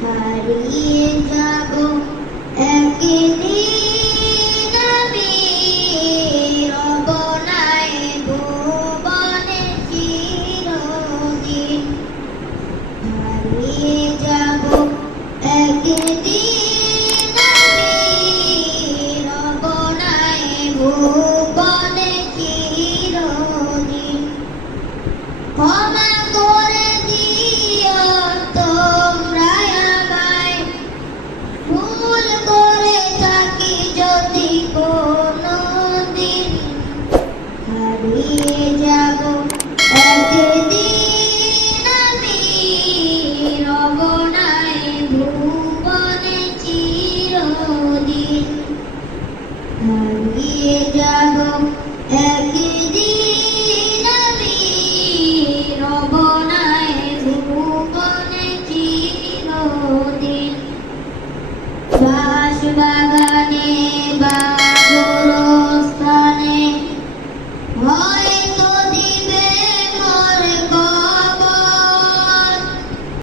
হারিয়ে যাব একদিন আমি রবনায় ভুবনে চিরদিন হারিয়ে যাব একদিন আমি রবনায় ভুবনে চিরদিন ক্ষমা হারিয়ে